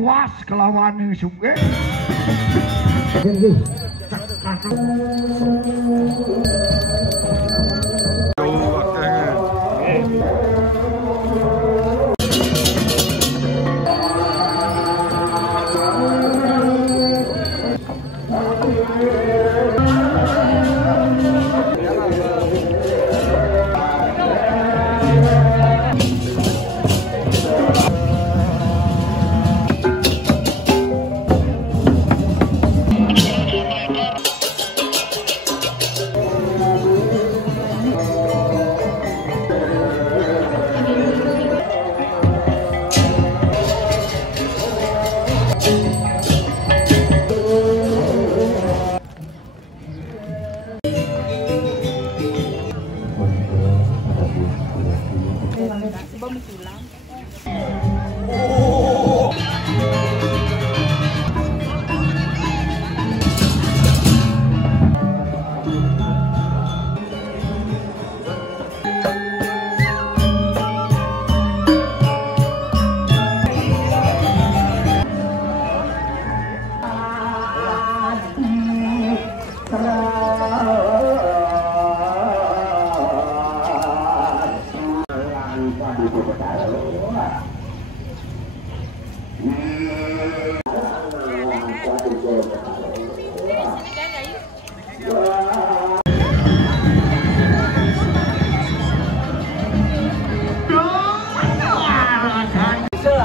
Was kelawan suge.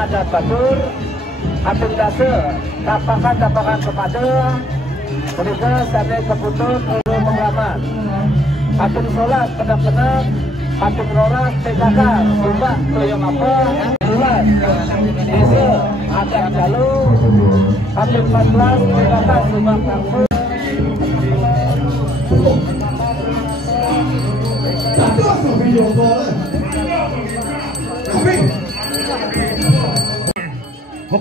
Ada batur, atur dase, tapakan kepada mereka sampai keputus untuk pengaman. Atur sholat benar-benar, atur roras PKK, sumpah toyong apa, bulan, desa, ada jalur, atur 14 PKK, sumpah langsung.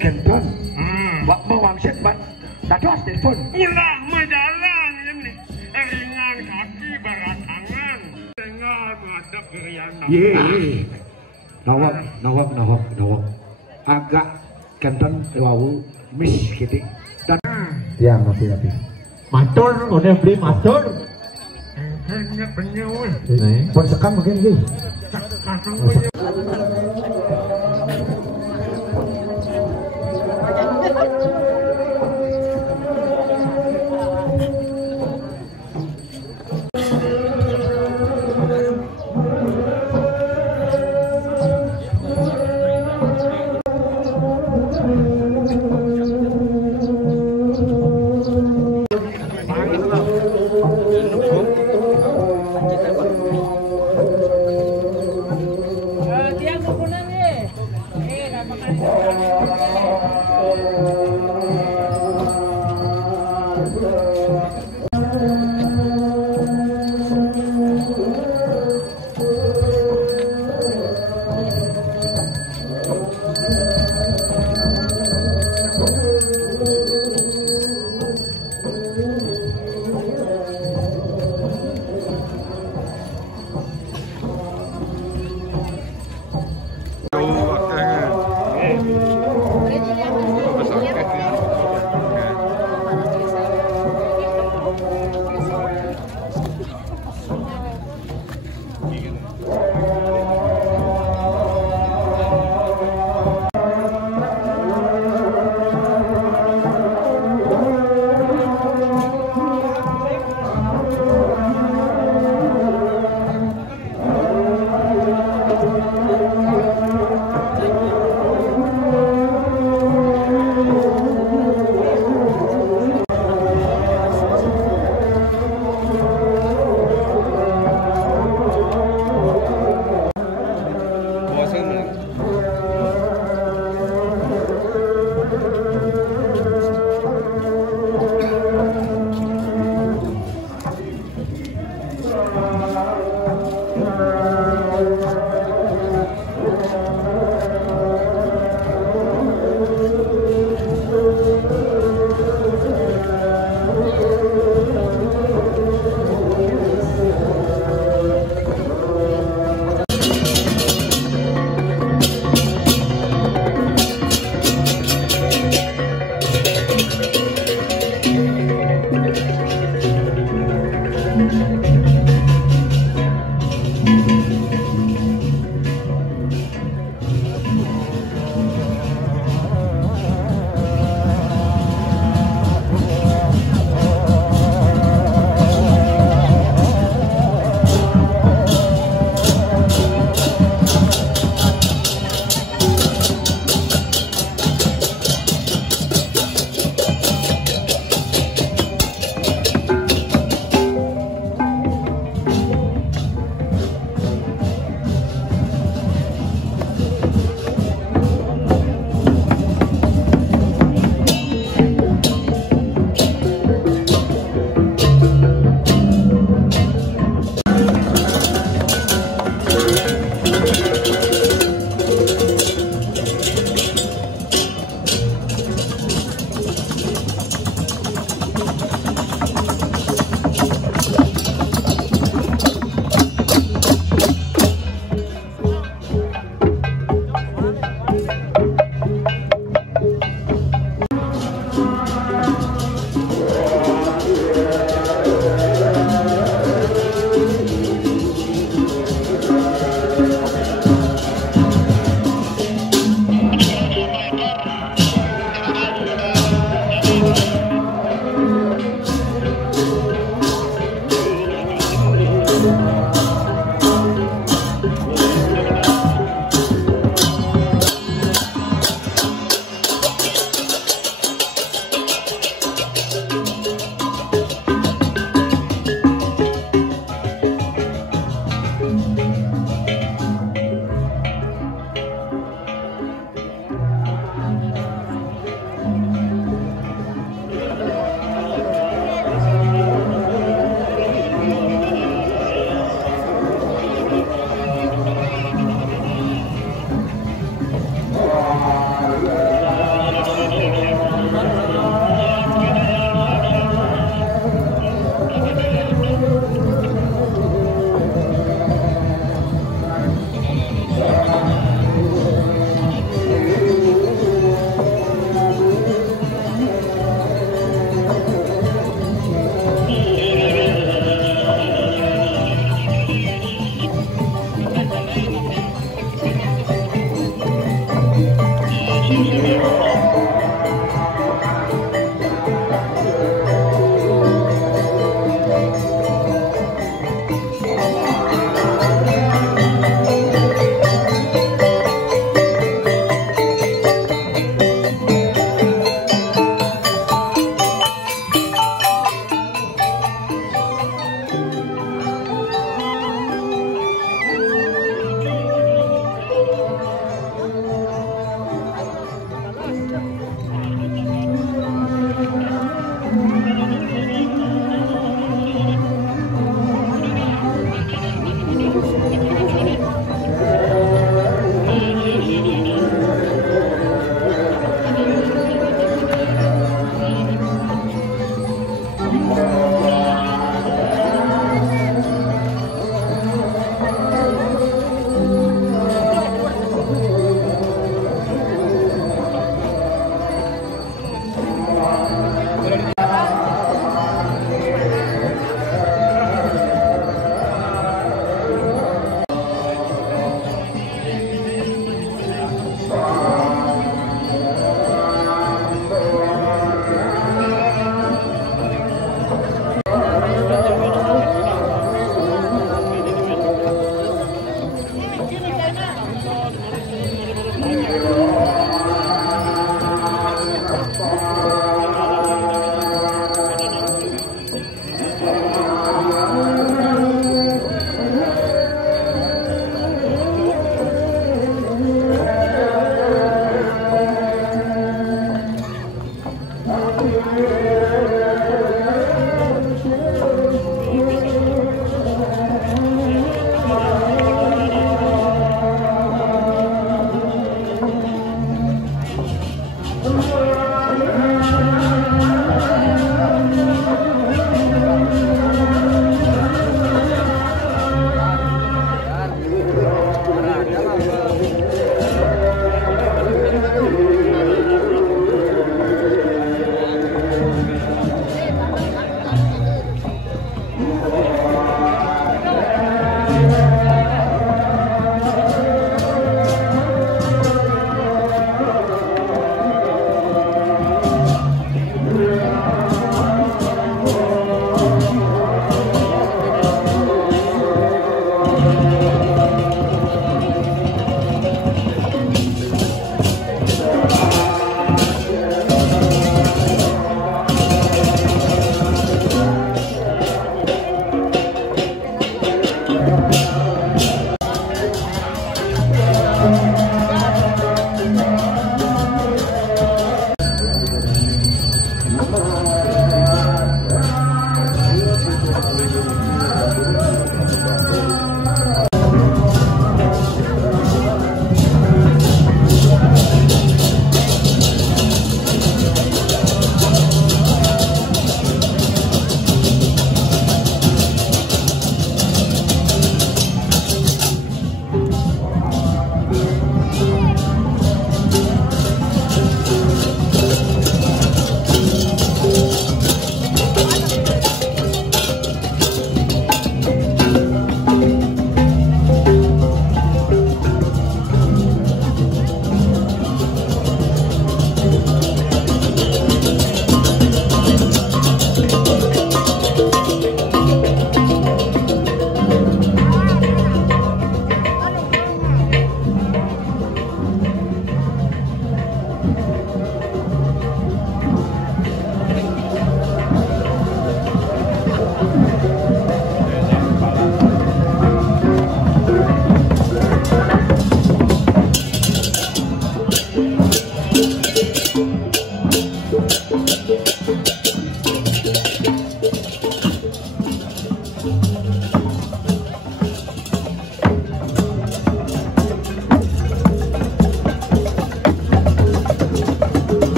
Kenton, wak mawang setbat, dados telepon. Ulah menjalan ini, ringan kaki berat tangan, dengar ngadap geriana. Ye, nawak. Agak kenton wau miss gitu. Dan ya rapi. Matur, udah beli matur. Hanya penyuh, Pon sekam mungkin gini. kasang penyuh.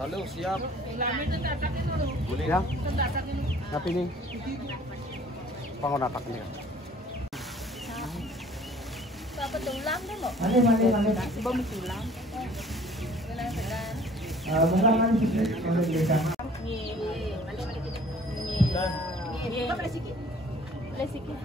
Halo, siap. Boleh ya? Tapi ini pangonatak ini. Apa tulang tu loh? Ada. Sebab tulang. Mengaman sikit kalau dilihat. Boleh sikit. Boleh sikit.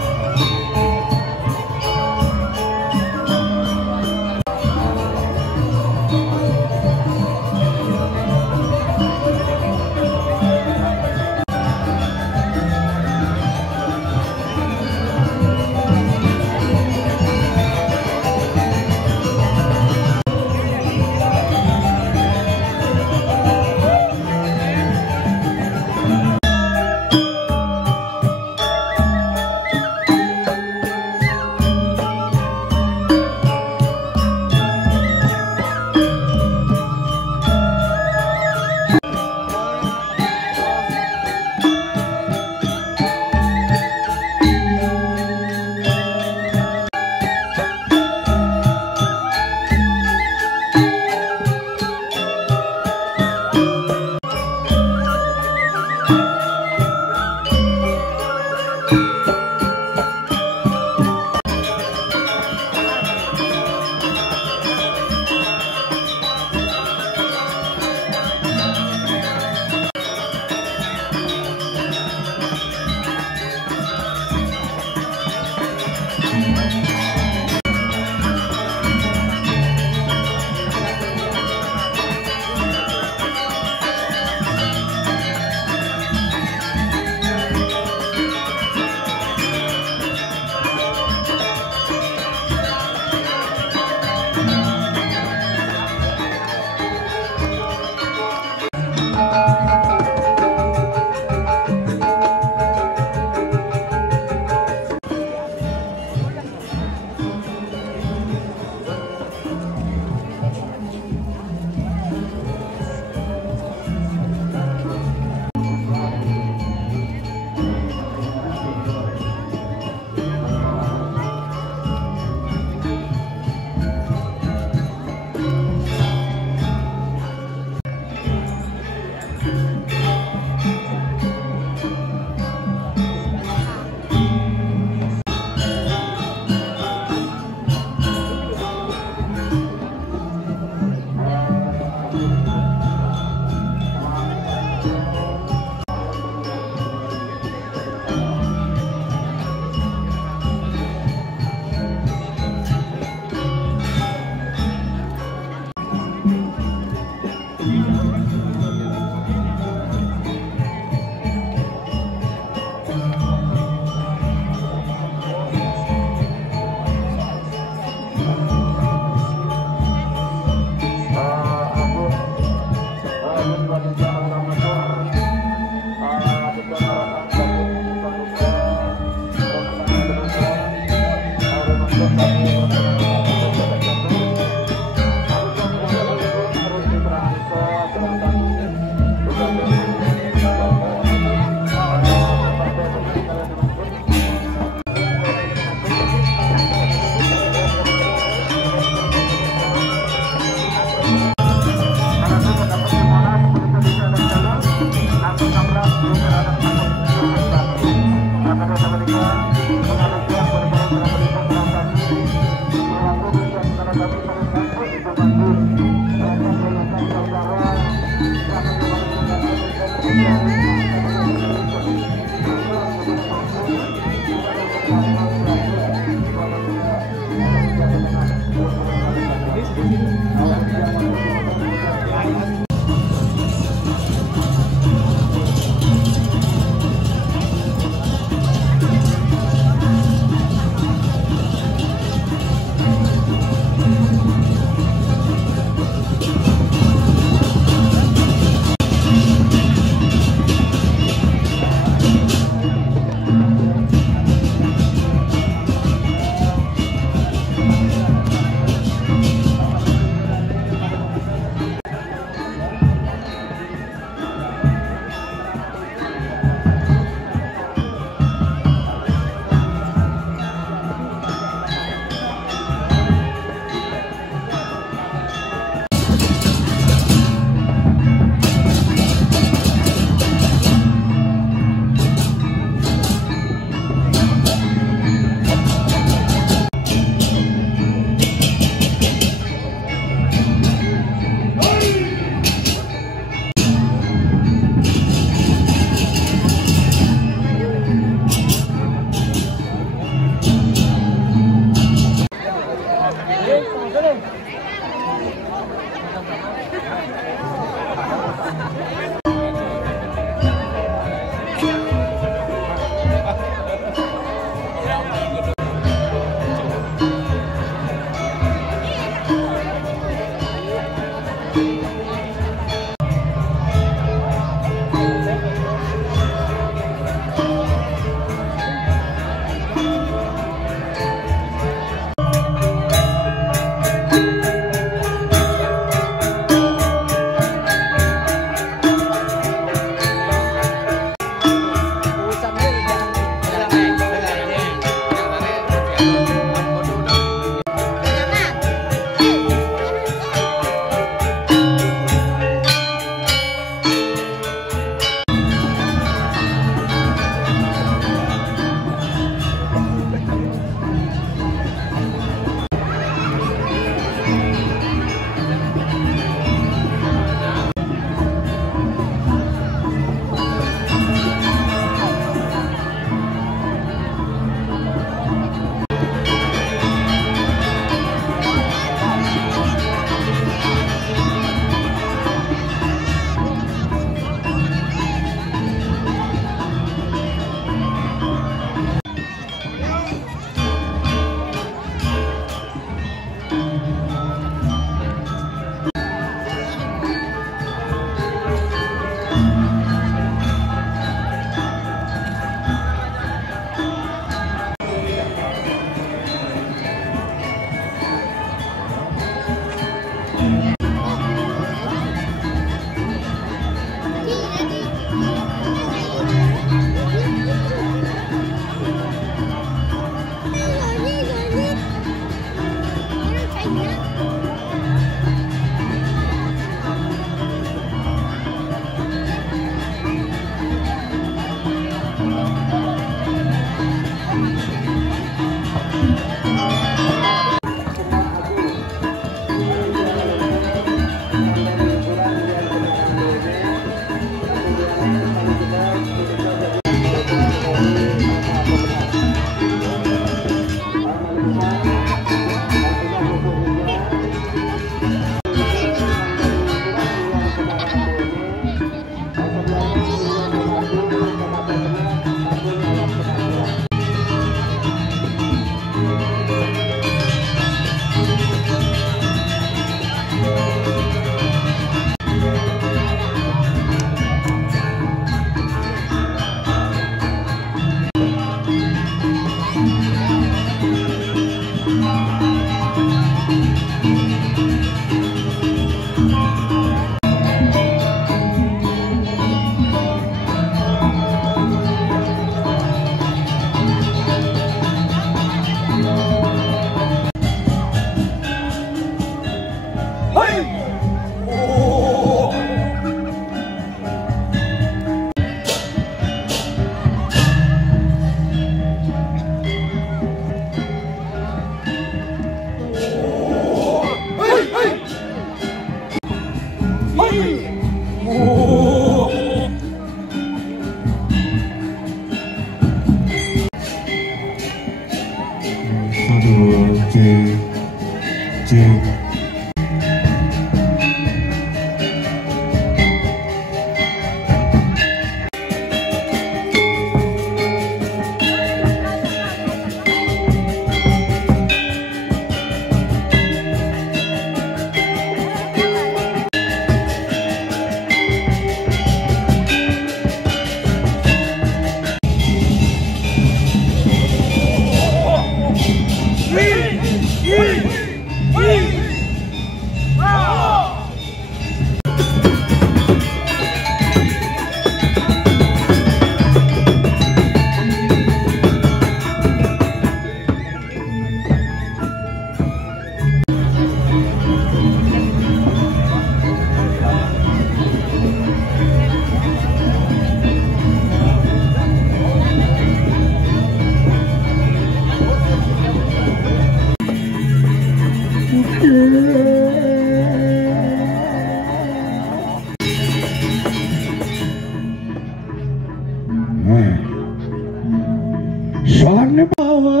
Soalnya bawa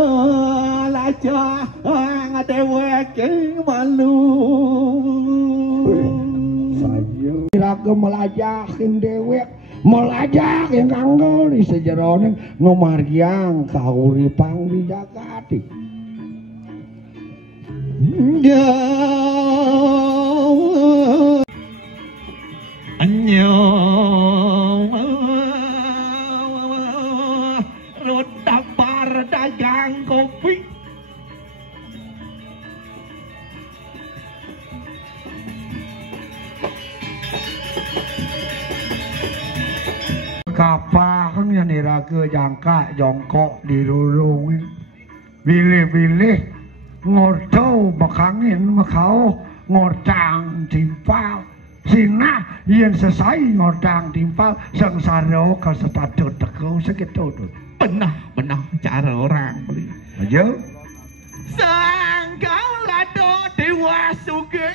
aja ngadewek malu. Saya kira melajakin dewek, melajakin kanggo di sejeroning ngomariang kauripang di Jakati. Dagang kopi. Kapan yang niraga jangka jongkok di rurung pilih-pilih ngordo bakangin makau ngordang timpal sinah yang selesai ngordang timpal sengsara kesetadut teku segitu tuh. Benar cara orang beli. Aja. Sangkau lado dewa suge,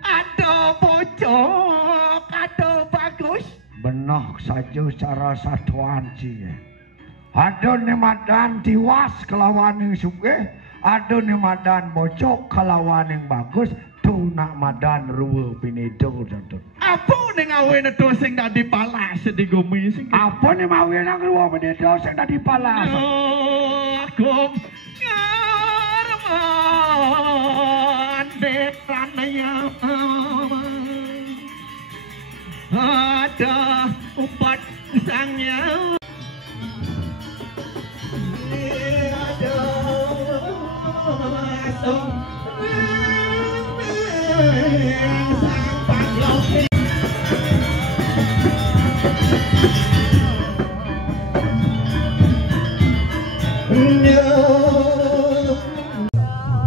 ada bocok, ada bagus. Benar saja cara satuan sih. Ada nemadan tiwas kelawan yang suge, ada nemadan bocok kelawan yang bagus. Tu nak madan ruwe pinedo tentu. Apa ning awene do sing dak dipalas di gumi sing. Apa nih mau yang ruwe pinedo sing dak dipalas. Aku ngarman dekranaya. Ada upat sangnya.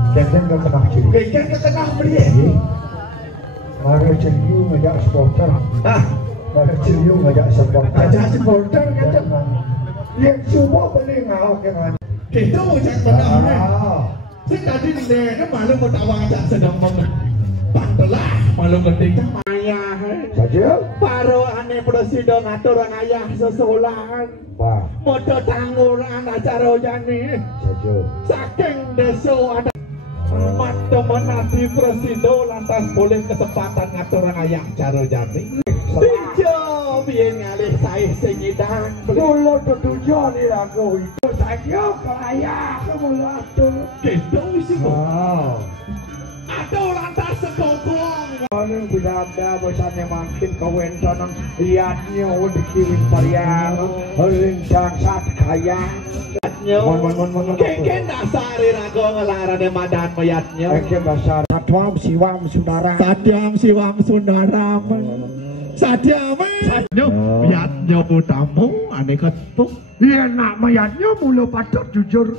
Kayaknya nggak kena ciri. Kayaknya nggak kena beli. Mana ciriu ngajak supporter. Mana ciriu ngajak supporter. Ngajak supporter ngajak. Yang semua beli ngau kan. Itu cak benar. Sing tadi nih, malu mau tawang cak sedang banget. Pantelah malu gede cak ayah. Saja. Paro ane presiden ngatur ayah sesolahan. Wah. Modo tangguran acara jani. Saja. Saking deso ada teman-teman nanti presiden lantas boleh kesempatan ngatur ayah acara jani. Tijo biar ngalih saya sengidang. Mula tujuh ni lagu itu saja kaya mula tu. Gitu sih. Wow. Ada lantas sekongkong. Orang bidada bosannya makin kawentan lihatnya dikirim pariang rencang saat kaya. Keken dasar irago ngelarane madan mayatnya. Keken dasar satwam siwam sundara. Sadyam siwam sundaram. Sadyam mayatnya utamu ane ketuk. Iya nak mayatnya mula patut jujur.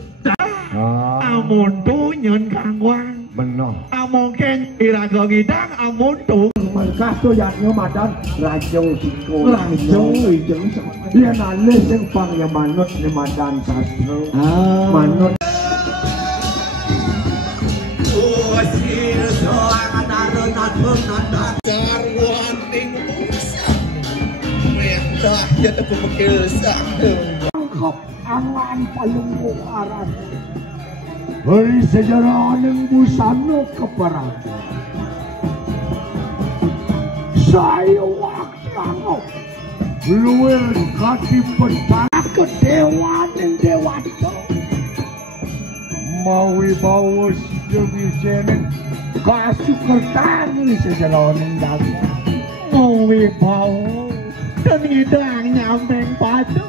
Amun tu nyen kangwang. Benar. Mungkin irago ngidang amun tu. Mereka tu yatnya madan rajo siko. Rajo ijeng. Iya nalis yang pang yang manut ni madan sastra. Manut. Angkop angan palunggu aran. Beri sejarah yang busana keperangan. Saya waktu angkop luar kati petang ke dewan yang dewasa. Maui bawa demi jenis kasih kertas ini sejarah yang dalam. Maui bawa dan ngidang nyameng padu.